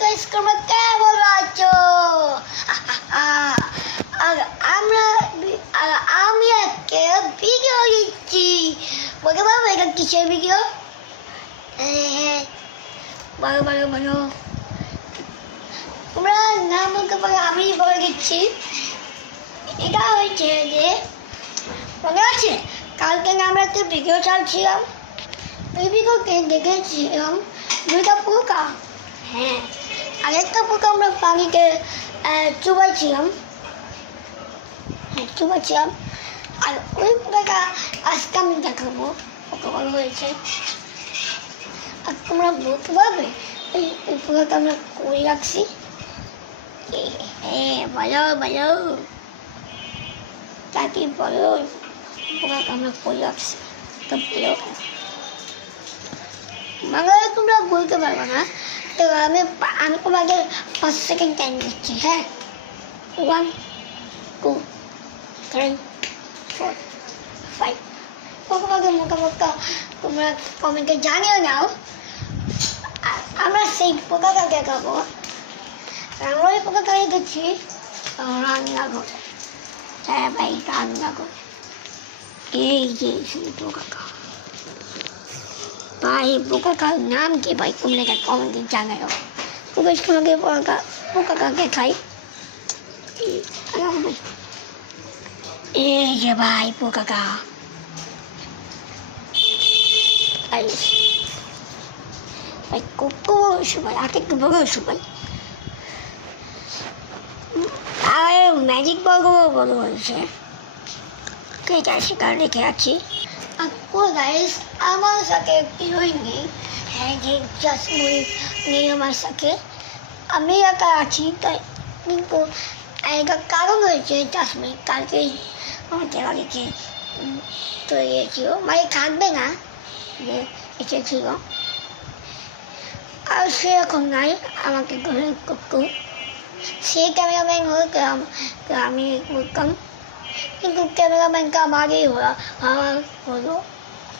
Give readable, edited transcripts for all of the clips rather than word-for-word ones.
guys, তোমরা কেমন আছো? আর আমি একটা ভিডিও দিচ্ছি। বলতে পারবো এটা কিসের ভিডিও? বলো তোমরা নাম বলতে পারো, আমি বলে দিচ্ছি। এটা হয়েছে যে মনে আছে কালকে আমরা একটা ভিডিও চালছিলাম, ওই ভিডিওতে দেখেছিলাম দুইটা পোকা। হ্যাঁ, আরেকটা পোকা আমরা পানিতে চুবাইছিলাম। আর ওই পোকাটা আজকে আমি দেখাবো পোকা ভালো হয়েছে। আর তোমরা বলতে পারবে ওই পোকাটা আমরা করে রাখছি। হ্যাঁ বলো তাকে বলো পোকাটা আমরা করে রাখছি। তো বলো, বাংলায় তোমরা বলতে পারবো না, তো আমি তোমাকে 5 সেকেন্ড টাইম দিচ্ছি। হ্যাঁ, 1 2 3 4 5। তোমাকে মোটামুটি তোমরা কমেন্টে জানিয়ে নাও। আমরা সেই পোকাটা দেখাবো। আমরা ওই পোকাটা রেখেছি রান্নাঘরে। হ্যাঁ ভাই, রান্নাঘরে। এই যে সেই পোকাটা ভাই, পোকাটার নাম কি ভাই? তোমরা কমেন্টে জানাও। তোমাকে পোকাটাকে খাই। এই যে ভাই পোকাটা, ভাই খুব সবাই আর একটু বড় সবাই ম্যাজিক বড় হয়েছে। ঠিক আছে, কারণ রেখে আছি। গাইস, আমার সাথে হিরোইন নেই। হ্যাঁ, যে জাসমুই নেই আমার সাথে, আমি একা আছি। তাই কিন্তু একটা কারণ হয়েছে, জাসমুই কালকেই আমাদের বাড়িতে চলে গিয়েছিল, মানে থাকবে না, যে এসেছিল। আর সে এখন নাই, আমাকে হেল্প করতো। সে ক্যামেরাম্যান হতো, আমি বলতাম। কিন্তু ক্যামেরাম্যানটা আমাকেই হলো,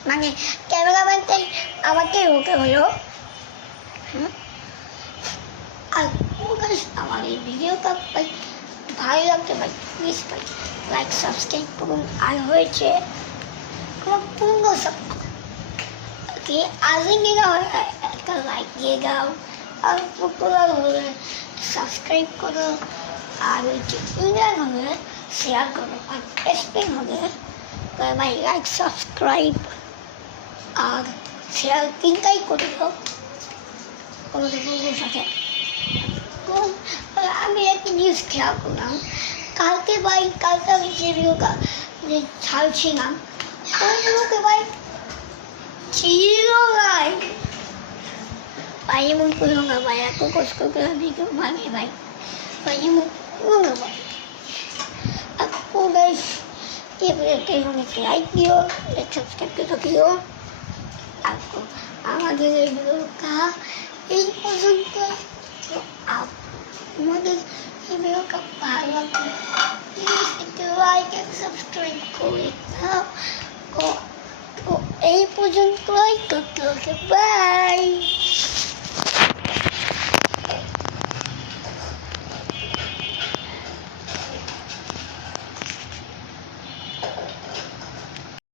মানে ক্যামেরাম্যানটাই আমাকেই হতে হলো। আর আমার এই ভিডিওটা ভাই ভালো লাগতে ভাই প্লিজ ভাই লাইক সাবস্ক্রাইব করুন। আর হয়েছে আমার পূর্ণ কি আজকে একটা লাইক দিয়ে দাও, আর পপুলার হলে সাবস্ক্রাইব করো, আর হচ্ছে ইন্ডিয়ান হলে শেয়ার করো, আর টেস্টিং হলে ভাই লাইক সাবস্ক্রাইব আর শেয়ার তিনটাই করে দাও কোনো বন্ধুর সাথে। আমি একটা নিউজ খেয়াল করলাম কালকে আমি যে ভিডিওটা যে ছাড়ছিলাম ওই ভিডিওতে ভাই ছিল ভাই এমন করলো না ভাই, এত কষ্ট করে ভিডিও বানিয়ে ভাই এমন করলো না ভাই। আপু গাইস, এবারে অনেক লাইক দিও, সাবস্ক্রাইব করে দিও। আপু আমাদের এই ভিডিওটা এই পর্যন্ত। আমাদের এই ভিডিওটা ভালো লাগলে প্লিজ একটু লাইক এন্ড সাবস্ক্রাইব করে দাও। তো এই পর্যন্তই, বাই।